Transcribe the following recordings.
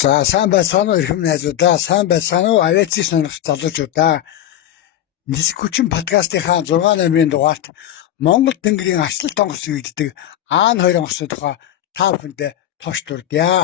За сайн байцгаана уу эрхэм найзуудаа. Сайн байцгаана уу авиацийн сонирхч залуучуудаа. Нисэх хүчин подкастынхаа 6 номерын дугаарт Монгол тэнгэрийн ачлалт онгоц үйддэг Аан 2 онгоцны тухай та бүхэндээ товч дурдъя.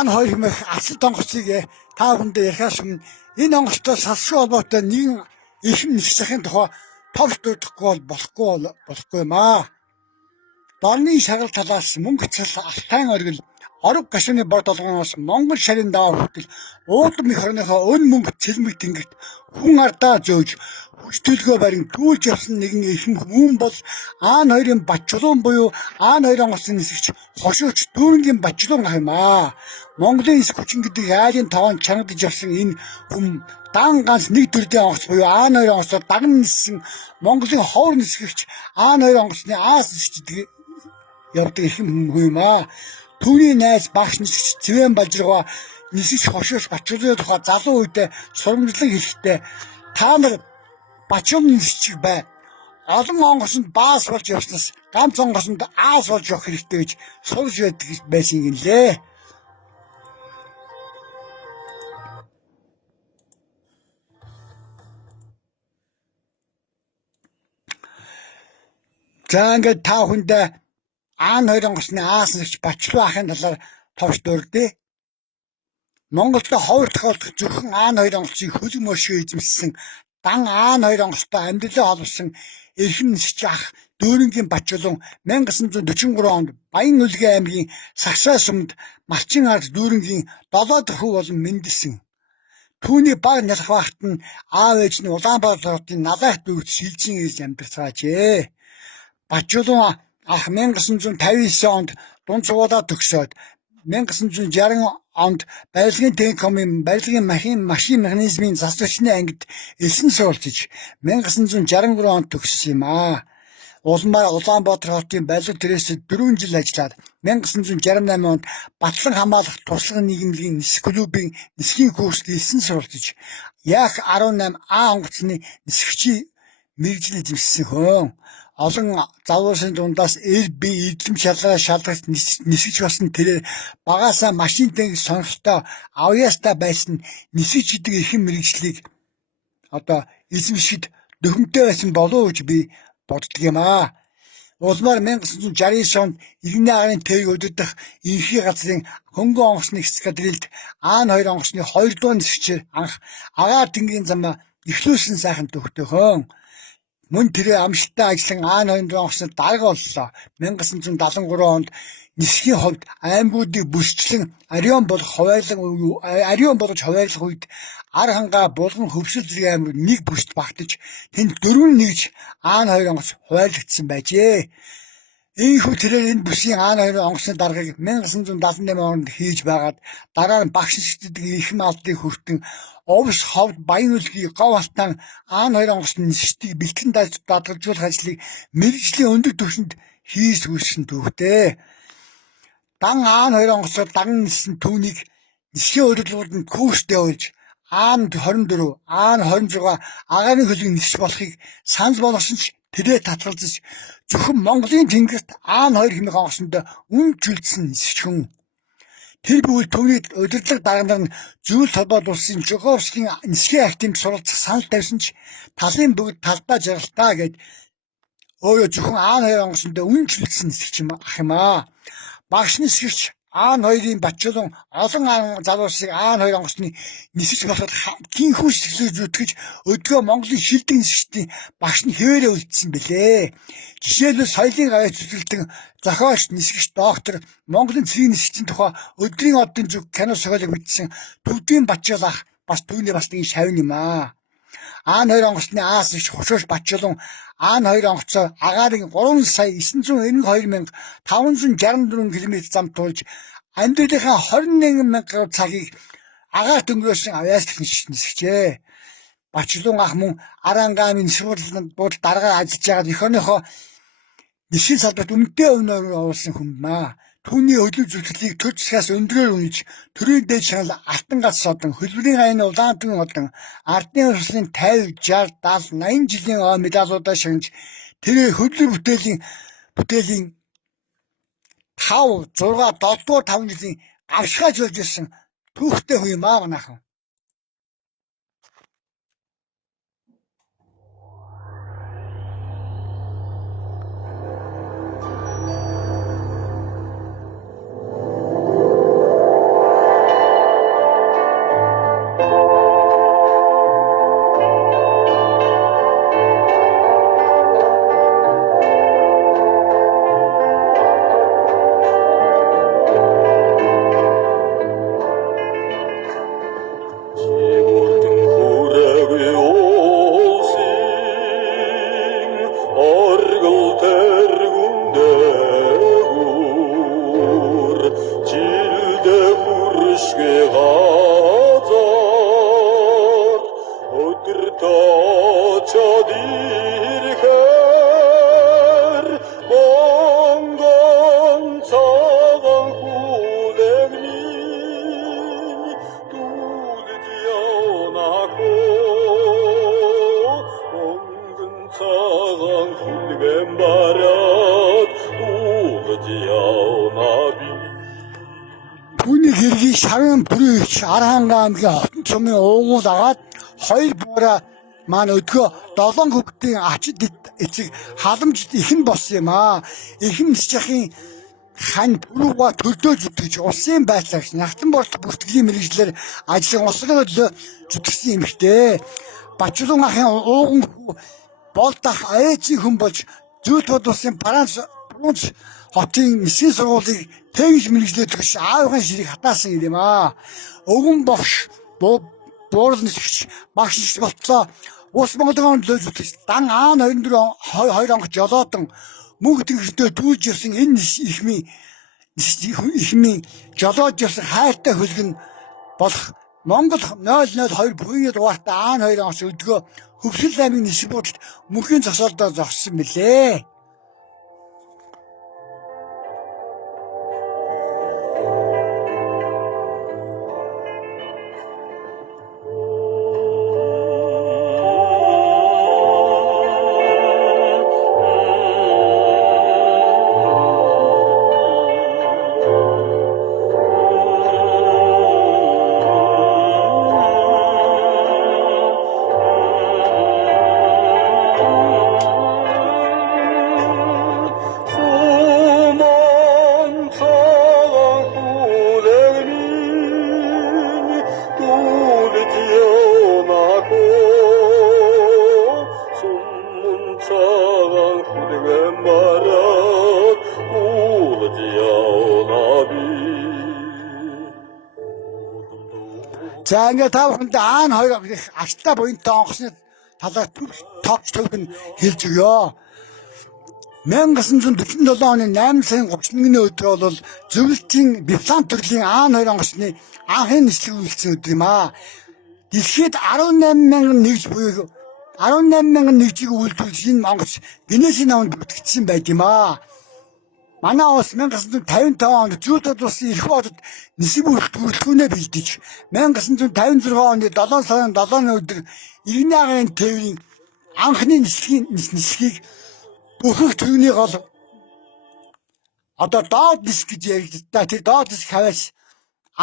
Аан 2 хэмээх ачлалт онгоцыг та бүхэндээ ярихаас өмнө энэ онгоцтой салшгүй холбоотой нэгэн эрхэм нисгчийн тухай товч дурдахгүй болохгүй юм аа. Дорны шагал талаас мөнгө цал алтай оргил орог гашууны бод долгооноос Монгол шарын даав хүртэл уулам их орныхоо өн мөнгө цэлмэг тэнгэрт хүн ардаа зөөж хүчтөлгөө барин түүж явсан нэгэн эрхэм хүн бол Аан 2-ын Бачулуун буюу Аан 2 онгоцны нисгч хошууч Дүүрэнгийн Бачулуун ах юм аа. Монголын нисэх хүчин гэдэг айлын тоон чанагдаж явсан энэ хүн дан ганц нэг төрлийн онгоц буюу Аан 2 онгоцоор даган ниссэн Монголын ховор нисгэгч Аан 2 онгоцны Аас нисгчдэг явдаг эрхэм хүн юм аа. Түүний найз багш нисгч Цэвэн Балжиргаа нисгч хошууч Бачулууны тухай залуу үедээ сурамжлан хэлэхдээ та нар Бачулуун нисгч бай. Олон онгоцонд баас болж явснаас ганц онгоцонд Аас болж явах хэрэгтэй гэж сурж байсан юм лээ. За ингээд та бүхэндээ Аан 2 онгоцны Аас нисгч Бачулуун ахын талаар товч дурдъя. Монголд ховор тохиолдох зөвхөн Аан 2 онгоцыг хөлөг мөшгөө эзэмшсэн дан Аан 2 онгоцтой амьдралаа холбосон эрхэм нисгч ах Дүүрэнгийн Бачулуун 1943 онд Баян Улгийн аймгийн Сагсай сумд Малчин ард Дүүрэнгийн 7 дахь хүү болон мэндэлсэн. Түүний баг нялх багт нь аав ээж нь Улаанбаатар хотын Налайх дүүрт шилжин ирж амьдарчээ. Бачулуун ах 1959 онд дунд сургуулаа төгсөөд 1960 онд барилгын техникумын барилгын машин механизмын засварчны ангид элсэн суралцж 1963 онд төгссөн юм аа. Улаанбаатар хотын барилга трестэд 4 жил ажиллаад 1968 онд Батлан хамгаалах туршлага нийгэмлэгийн нисэх клубын нисхийн курст элсэн суралцж яг 18 А онгоцны нисгчийн мэргэжил эзэмшсэн хүн. Олон залуусын дундаас бие эдлэм шалгараа шалгаж нисгэж болсон тэрээр багаасаа машин тэнгис сонирхолтой авьяастай байсан нисгэж гэдэг эрхэм мэргэжлийг одоо эзэмшихэд дөхөмтэй байсан болов уу гэж би боддөг юм аа. Улмаар 1969 онд Иргэний агарын төвийг удирдах ерөнхий газрын хөнгөн онгоцны эскадрильд Аан 2 онгоцны 2 дугаар нисгчээр анх агаар тэнгэрийн замаа эхлүүлсэн сайхан төгтөөхөн. Мөн тэрээр амжилттай ажиллан Аан 2 онгоцны дарга боллоо. 1973 онд нисхийн хувьд аймагуудыг бүсчлэн ариун болгож хуваарлах үед ар хангаа булган хөвсөл зэрэг аймаг нэг бүст багтаж тэнд 4 нэгж Аан 2 онгоц хуваарлагдсан байжээ. Ийхүү тэрээр энэ бүсийн Аан 2 онгоцны даргыг 1978 онд хийж байгаад дараа нь багш нисгчдийн эрхэм алдыг хүртэн Овс ховд Баян Улгийн гов алтан Аан 2 онгоцны нисгчдийг бэлтгэн даатгалжуулах ажлыг мэргэжлийн өндөр түвшинд хийж үүсгэн түүхтэй. Дан Аан 2 онгоцоор даган ниссэн түүнийг нисхийн удирдлагууд нь курст явуулж Аан 24, Аан 26 агаарын хөлийг нисч болохыг санал болгосон ч тэрээ татгалзаж зөвхөн Монголын тэнгэрт Аан 2 хэмээх онгоцонд үнжүүлсэн нисгч хүн. Тэр бүл түүний удирдлага дарганаар нь зүйл толгойд улсын Жуковскийн нисхийн активд суралцах санал тавьсан ч талын бүгд талдаа жаргалтаа гэд өөрөө зөвхөн Аан хоёр онгоцондоо үнэлсэн нисгч юм ах юм аа. Багш нисгч Аан хоёрын Батчулан олон залуусыг Аан хоёр онгоцны нисгч болоход гинхүү сэтгэлээр зүтгэж өдгөө Монголын шилдэг нисгчдийн багш нь хэвээрээ үлдсэн бэлээ. Жишээлбэл соёлын гавьяа зүтгэлтэн зохиолч нисгч доктор Монголын цэргийн нисгчийн тухай өдрийн одын зүг кино зохиолыг бичсэн Төвдийн Батчул ах бас түүний бас нэг шавь юм аа. Аан хоёр онгоцны аас нэгч Хушууш Батчулан Аан хоёр онгоцоо агаарыг 3,992,564 км замд туулж амьдралынхаа 21,000 цагийг агаарт өнгөрөөсөн авиас нисгчээ. Батчулан ах мөн Арангаамын сургуулийн буудалд дараагаар ажиллаж байгаад эх орныхоо нисгчийн салбарт үнэтэй өвнөр оруулсан хүн маа. Түүний хөдөлгөөн зүтгэлийг төр засгаас өндрөөр үнэж, төрийн дээд шагнал Алтан гац содон, хөлбөрийн аяны Улаантүмэн одон, ардны урсгалын 50, 60, 70, 80 жилийн медалуудаа шагнаж, тэрээр хөдөлгөөн бүтээлийн 5, 6, 7 дугаар 5 жилийн авшгааж болж ирсэн түүхтэй хүн юм аа манайхан. Түүний хэргийг Шавын бүрийгч Арангаан аймгийн Хотон цумын уугуул агаад хоёр буураа маань өдгөө 7 хүүхдийн ачид эцэг халамжид ихэн болсон юм аа. Ихэн нисчихын хань бүрүүга төлдөөж зүтгэж улсын байцаагч Нягтан борт бүртгэлийн мэргэжлэр ажлын услага төлөө зүтгэсэн эмэгтэй. Батчулан ахын ууган хүү болдох аяцын хүн болж зүйт улсын Франц хотын нисгэн сургуулийг тэгж мэргэжлээд төгс аавын ширийг хатаасан юм аа. Өвгөн богш буурал нисгч багш болтлоо. Ус Монголын төлөө зүтгэж дан Аан 24 онгоц жолоодон мөнх тэнгэртөө дүүлж явсан энэ ихмийн жолоож явсан хайртай хөлгөн болох Монгол 002 бүхний дугаартай Аан 2 онгоц өдгөө Хөвсгөл аймгийн нисэх буудалд мөнхийн зогсоолдоо зогссон мэлээ. За ингээд та бүхэнд Аан 2 их ачтай буянтай онгоцны талаар тоогч төвхөн хэлж өгөө. 1947 оны 8 сарын 31-ний өдөр бол зөвлөлтийн Бифлан төрлийн Аан 2 онгоцны анхны нислэг үйлдсэн өдөр юм аа. Дэлхийд 18,000 нэгж буюу 18,000 нэгжийг үйлдвэрлэж энэ онгоц Гиннесийн наманд бүртгэгдсэн байт юм аа. Манай улс 1955 онд зүйт улсын эрх бодод нисэг бүрэлдэхүүнээ бэлдэж 1956 оны 7 сарын 7-ны өдөр Иргэний агарын тээврийн анхны нисгийг бүрхэх төрний гол одоо доод нисг гэж яригддаг. Тэр доод нисг хавьяас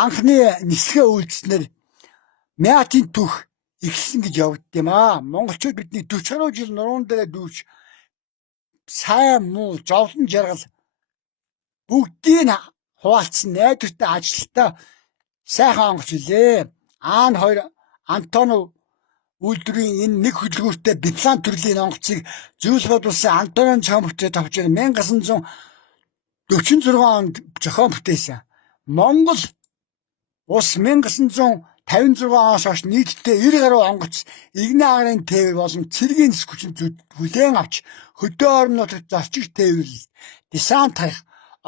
анхны нисгээ үйлдснээр Мяатын түүх ихсэн гэж явагдсан юм аа. Монголчууд бидний 40 гаруй жил нуруунд дээр дүүж сайн муу зовлон жаргал бүгдийг хуваалцсан найдвартай ажилтаа сайхан онгоц үлээ. Аан хоёр Антонов үйлдвэрийн энэ нэг хөдөлгөөртэй Бетлан төрлийн онгоцыг зөвлөх бодулсан Антонов зохион бүтээт авчир 1946 онд зохион бүтээсэн. Монгол улс 1956 оноос хойш нийтдээ 90 гаруй онгоц игнэ агарын тээвэр болон цэргийн нисэх хүчин хүлээн авч хөдөө орон нутагт зорчих тээвэрлэл, десант хаях,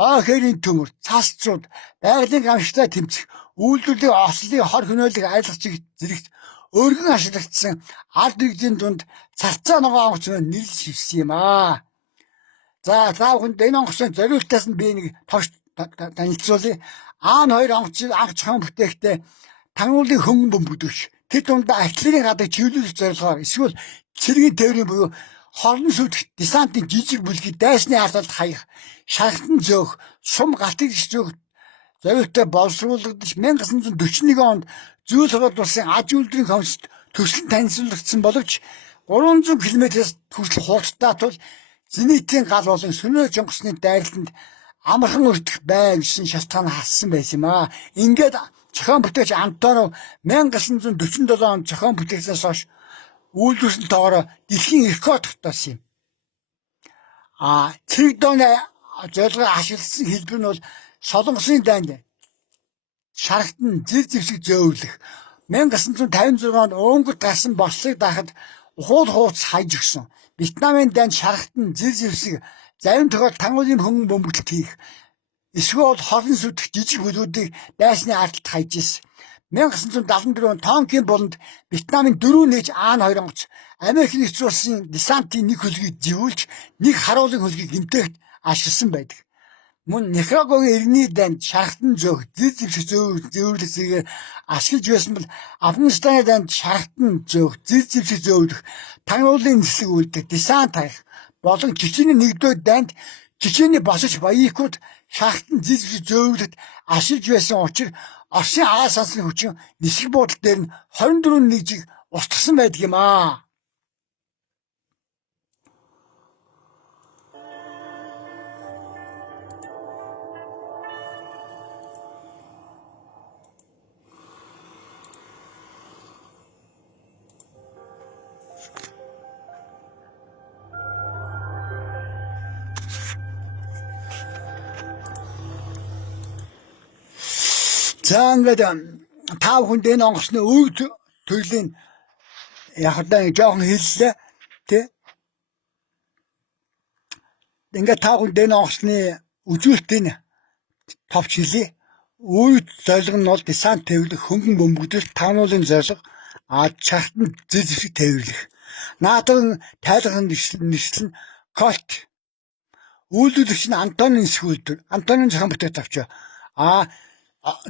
ой хэрийн төмөр, цасцууд, байгалийн гамшигтай тэмцэх, үйлдвэрлэлийн ослын хор хөнөөлөг айлгаж зэрэгт өргөн ашиглагдсан ард иргэдийн дунд царцаа ногоо онгоц нэрлэж хивсэн юм аа. За та бүхэнд энэ онгоцын зориултаас нь би нэг товч танилцуулъя. Аан хоёр онгоцыг анх зохион бүтээхдээ тагнуулын хөнгөн бөмбөгдөгч тэд дундаа артиллерийн гадаг чиглүүлэх зорилгоор эсвэл цэргийн тээврийн буюу хорон сүдэх десантын жижиг бүлгийг дайсны ардалд хаях, шархтан зөөх, сум галтыг зөөх зорилттой боловсруулагдаж 1941 онд зүйл хадгалсан аж үйлдвэрийн комист төсөл танилцуулагдсан боловч 300 км-с хүртэл хугацтай тул зенитийн гал болон сөнөө жонгосны дайралтанд амархан өртөх байв гэсэн шалтгаан хассан байсан юм аа. Ингээд зохион бүтээч Антонов 1947 онд зохион бүтээснээс хойш үйлдвэрсэн тоогоор дэлхийн рекорд тогтоосон юм. Цэрэг дооны зорилгоор ашигласан хэлбэр нь бол Солонгосын дайнд шархтан зэр зэвсэг зөөвлөх 1956 онд өнгөт гарсан бослыг даахад ухуул хууц хайж өгсөн. Вьетнамын дайнд шархтан зэр зэвсэг зарим тохиолдолд тангуулын хөнгөн бөмбөгт хийх, эсвэл хорон сүдэх жижиг бүлгүүдийг дайсны ардалд хайж ирсэн. 1974 онд Тонкийн буланд Вьетнамын 4 нээж Аан 2 онгоц Америк нэгдсэн улсын десантын нэг хөлгийг живүүлж нэг харуулын хөлгийг гэмтээхэд ашигласан байдаг. Мөн Никарагуагийн иргэний дайнд шархтан зөөх, зэр зэвсэг зөөвлөх зэргээр ашиглаж байсан бол Афганистаны дайнд шархтан зөөх, зэр зэвсэг зөөвлөх, тагнуулын нислэг үйлдэх, десант хаях болон Чечений нэгдүгээр дайнд Чечений босож баяикууд шархтан зэр зэвсэг зөөвлөхд ашиглаж байсан учраас Оросын агаар сансны хүчин нисэх буудал дээр нь 24 нэгжийг устгасан байдаг юм аа. За ингээд та бүхэнд энэ онгоцны өв төрлийн яг одоо жоохон хэллээ тий. Ингээд та бүхэнд энэ онгоцны үзүүлэлтийн товч хэлье. Үйл зорилго нь бол десант тээвэрлэх, хөнгөн бөмбөгдөл, тагнуулын зорилго, чартан зэр зэвсэг тээвэрлэх. Наадхан тайлгын нэршил нь Колт. Үйлдвэрлэгч нь Антонын нисэх үйлдвэр. Антонын зохион бүтээт авчаа.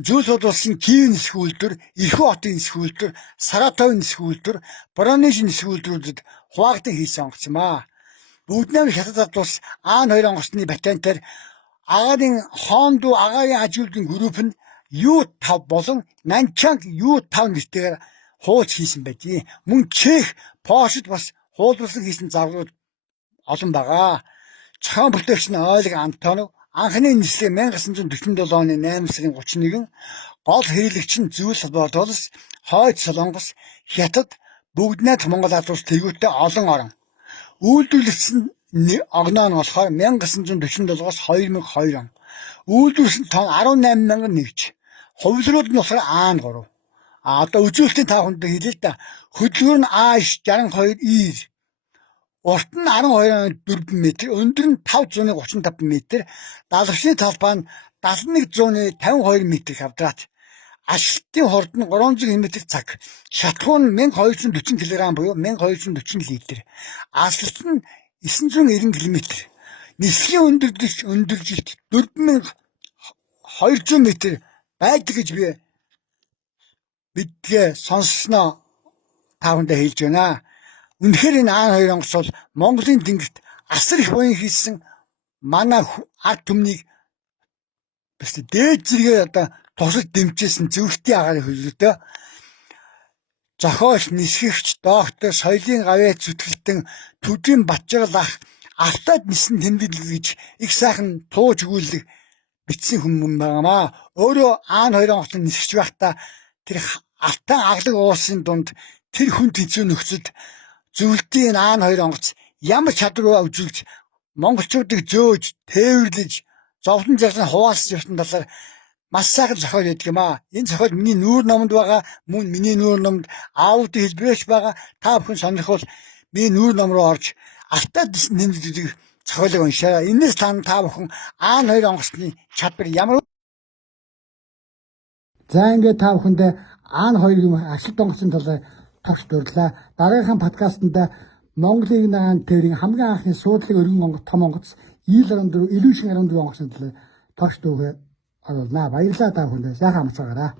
Зүйл хадгалсан Киевийн нисэх үйлдвэр, Ирхүү хотын нисэх үйлдвэр, Саратовын нисэх үйлдвэр, Воронежийн нисэх үйлдвэрүүдэд хуваагдсан хийсэн онгоц юм аа. Бүгд найрамд хятад улс Аан 2 онгоцны патентаар агарын Хондуу агаарын аж үйлдвэрийн групп нь U5 болон Нанчанг U5 нэртэйгээр хууч хийсэн байдгийг. Мөн Чех, Польшид бас хуулбарлан хийсэн загварууд олон байгаа. Зохион бүтээгч нь Ойлег Антонов. Анхны нислэг 1947 оны 8 сарын 31, гол хэрэглэгч нь Зүйл Бодолс, Хойд Солонгос, Хятад, бүгд найд Монгол ард улс тэргүүтээ олон орон. Үйлдвэрлэгч нь огноо нь болохоор 1947-оос 2002 он. Үйлдвэрлэсэн тон 18,000 нэгж. Хувилрууд нь болохоор Аан 3. Одоо үзүүлэлтийн та хүнд хэлээ л да. Хөдөлгөөр нь AH-62E. Урт нь 12.4 м, өндөр нь 535 м, далавчны талбай нь 7152 м квадрат. Ашиглалтын хурд нь 300 км цаг. Шатхуун нь 1240 кг буюу 1240 литр. Асалт нь 990 км. Нислэгийн өндөржилт 4200 м байдаг гэж бидгээ сонссноо таавандаа хэлж байна. Үнэхээр энэ Аан 2 онгоц бол Монголын тэнгэрт асар их буян хийсэн манай ард түмнийг бас дээд зэрэгээр одоо тусаж дэмжижсэн зөвхөн агаарын хөлөөдөө зохиолч, нисгэгч, доктор, соёлын гавьяа зүтгэлтэн, төдийн Батжаглах, автад нисэн тэмдэглэл гэж их сайхан тууж өгүүлэг бичсэн хүмүүс байгаамаа. Өөрөө Аан хоёрын онгоцны нисгэж байхдаа тэр алтан аглаг уусын дунд тэр хүн тэнцүү нөхцөлд зөвлөлтийн Аан хоёрын онгоц ямар чадвар үзүүлж монголчуудыг зөөж, тээвэрлэж, зовлон зарсан хуваалцж явсан талаар маш сайхан зохиол ядг юм аа. Энэ зохиол миний нүүр номонд байгаа, мөн миний нүүр номонд аудио хэлбэрч байгаа. Та бүхэн сонирхвол миний нүүр ном руу орж автад нэмэлтүүдийг зохиолыг уншаа. Энэс та бүхэн Аан хоёрын онгоцны чадвар ямар. За ингээд та бүхэндээ Аан хоёрын ажилт онгоцны талаар товч дурлаа. Дараагийн подкастт Монголын наан тэрийн хамгийн анхны суудлыг өргөн онгоц том онгоц ил14 онгоцны талаар товч дүүгээ оруулнаа. Баярлалаа та бүхэндээ. Сайхан амцгаараа.